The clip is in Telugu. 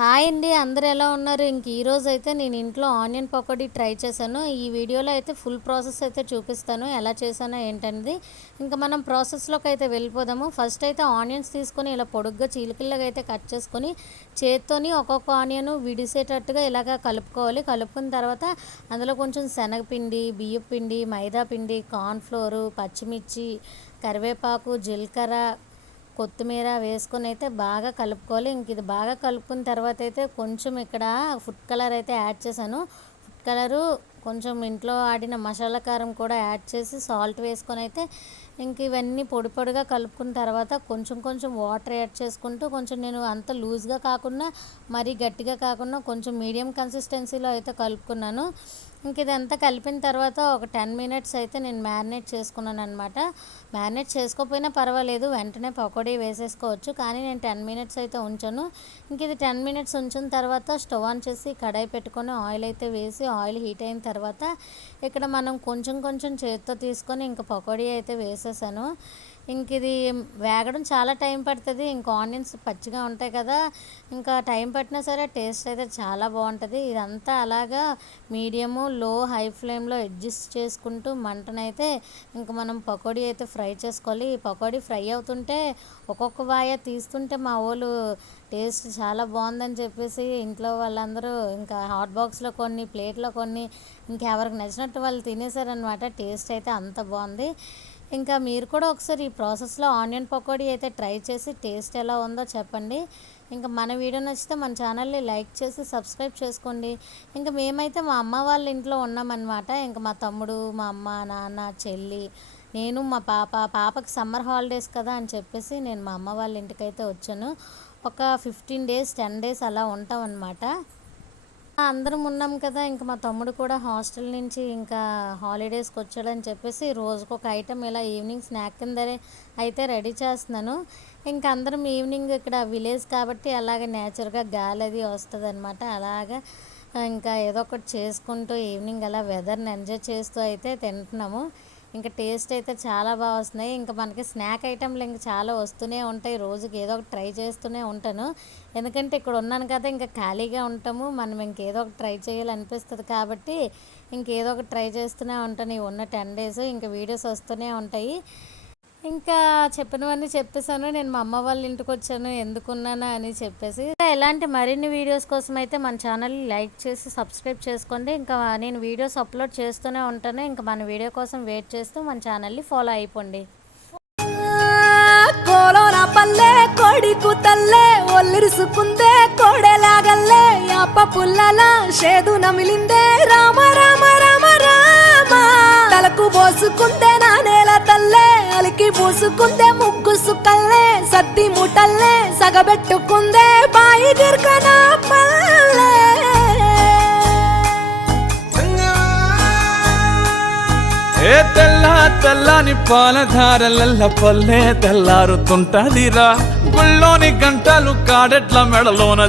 హాయ్ అండి, అందరూ ఎలా ఉన్నారు? ఈరోజు అయితే నేను ఇంట్లో ఆనియన్ పకోడీ ట్రై చేశాను. ఈ వీడియోలో అయితే ఫుల్ ప్రాసెస్ అయితే చూపిస్తాను, ఎలా చేశానో ఏంటనేది. ఇంకా మనం ప్రాసెస్లోకి అయితే వెళ్ళిపోదాము. ఫస్ట్ అయితే ఆనియన్స్ తీసుకొని ఇలా పొడుగ్గా చీలికల్లాగా అయితే కట్ చేసుకొని చేత్తోని ఒక్కొక్క ఆనియన్ విడిసేటట్టుగా ఇలాగ కలుపుకోవాలి. కలుపుకున్న తర్వాత అందులో కొంచెం శనగపిండి, బియ్యపు పిండి, మైదా పిండి, కార్న్ఫ్లోరు, పచ్చిమిర్చి, కరివేపాకు, జీలకర్ర, కొత్తిమీర వేసుకొని అయితే బాగా కలుపుకోవాలి. ఇది బాగా కలుపుకున్న తర్వాత అయితే కొంచెం ఇక్కడ ఫుడ్ కలర్ అయితే యాడ్ చేశాను. ఫుడ్ కలరు, కొంచెం ఇంట్లో ఆడిన మసాలా కారం కూడా యాడ్ చేసి సాల్ట్ వేసుకొని అయితే ఇవన్నీ పొడి పొడిగా కలుపుకున్న తర్వాత కొంచెం కొంచెం వాటర్ యాడ్ చేసుకుంటూ, కొంచెం నేను అంత లూజ్గా కాకుండా మరీ గట్టిగా కాకుండా కొంచెం మీడియం కన్సిస్టెన్సీలో అయితే కలుపుకున్నాను. ఇదంతా కలిపిన తర్వాత ఒక 10 మినిట్స్ అయితే నేను మ్యారినేట్ చేసుకున్నాను అనమాట. మ్యారినేట్ చేసుకోకపోయినా పర్వాలేదు, వెంటనే పకోడీ వేసేసుకోవచ్చు. కానీ నేను 10 మినిట్స్ అయితే ఉంచాను. ఇది 10 మినిట్స్ ఉంచిన తర్వాత స్టవ్ ఆన్ చేసి కడాయి పెట్టుకొని ఆయిల్ అయితే వేసి, ఆయిల్ హీట్ అయిన తర్వాత ఇక్కడ మనం కొంచెం కొంచెం చేతితో తీసుకొని పకోడీ అయితే వేసేసాను. ఇది వేగడం చాలా టైం పడుతుంది. ఆనియన్స్ పచ్చిగా ఉంటాయి కదా, టైం పట్టినా సరే టేస్ట్ అయితే చాలా బాగుంటుంది. ఇదంతా అలాగా మీడియము, లో, హై ఫ్లేమ్లో అడ్జస్ట్ చేసుకుంటూ మంటనైతే మనం పకోడీ అయితే ఫ్రై చేసుకోవాలి. ఈ పకోడీ ఫ్రై అవుతుంటే ఒక్కొక్క వాయ తీస్తుంటే మా వాళ్ళు టేస్ట్ చాలా బాగుందని చెప్పేసి ఇంట్లో వాళ్ళందరూ హాట్ బాక్స్లో కొన్ని, ప్లేట్లో కొన్ని, ఎవరికి నచ్చినట్టు వాళ్ళు తినేసారనమాట. టేస్ట్ అయితే అంత బాగుంది. మీరు కూడా ఒకసారి ఈ ప్రాసెస్లో ఆనియన్ పకోడీ అయితే ట్రై చేసి టేస్ట్ ఎలా ఉందో చెప్పండి. మన వీడియో నచ్చితే మన ఛానల్ని లైక్ చేసి సబ్స్క్రైబ్ చేసుకోండి. మేమైతే మా అమ్మ వాళ్ళ ఇంట్లో ఉన్నామన్నమాట. మా తమ్ముడు, మా అమ్మ, నాన్న, చెల్లి, నేను, మా పాపకి సమ్మర్ హాలిడేస్ కదా అని చెప్పేసి నేను మా అమ్మ వాళ్ళ ఇంటికైతే వచ్చాను. ఒక 15 డేస్ 10 డేస్ అలా ఉంటాం అన్నమాట. అందరం ఉన్నాం కదా, మా తమ్ముడు కూడా హాస్టల్ నుంచి హాలిడేస్కి వచ్చాడని చెప్పేసి రోజుకొక ఐటెం ఇలా ఈవినింగ్ స్నాక్ కింద అయితే రెడీ చేస్తున్నాను. అందరం ఈవినింగ్ ఇక్కడ విలేజ్ కాబట్టి అలాగే నేచురల్గా గాలి అది వస్తుంది అనమాట. అలాగా ఏదో ఒకటి చేసుకుంటూ ఈవినింగ్ అలా వెదర్ని ఎంజాయ్ చేస్తూ అయితే తింటున్నాము. టేస్ట్ అయితే చాలా బాగా వస్తున్నాయి. మనకి స్నాక్ ఐటెంలు చాలా వస్తూనే ఉంటాయి. రోజుకి ఏదో ఒకటి ట్రై చేస్తూనే ఉంటాను. ఎందుకంటే ఇక్కడ ఉన్నాను కదా, ఖాళీగా ఉంటాము. మనం ఏదో ఒకటి ట్రై చేయాలనిపిస్తుంది కాబట్టి ఏదో ఒకటి ట్రై చేస్తూనే ఉంటాను. ఉన్న 10 డేస్ వీడియోస్ వస్తూనే ఉంటాయి. చెప్పినవన్నీ చెప్పేసాను. నేను మా అమ్మ వాళ్ళ ఇంటికి వచ్చాను, ఎందుకున్నానా అని చెప్పేసి. ఇలాంటి మరిన్ని వీడియోస్ కోసం అయితే మన ఛానల్ని లైక్ చేసి సబ్స్క్రైబ్ చేసుకోండి. నేను వీడియోస్ అప్లోడ్ చేస్తూనే ఉంటాను. మన వీడియో కోసం వెయిట్ చేస్తూ మన ఛానల్ని ఫాలో అయిపోండి. కోలోనా పల్లె కోడి కూతల్లే ఒల్లిరుసుకుందే కోడెలాగల్లే యాప పుల్లల షేదు నమిలిందే రామ రామ రామ రామ తలకు పోసుకుందే నా నేల తల్లే అలికి పూసుకుందే ముగ్గు సుక్కల్లే సద్ది ముటల్లే సగబెట్టుకుందే బాయి గిర్కనా పల్లె. ఏ తెల్లని పాలధారలల్ల పల్లె తెల్లారుతుంటదిరా, గుళ్ళోని గంటలు కాడెట్ల మెడలోన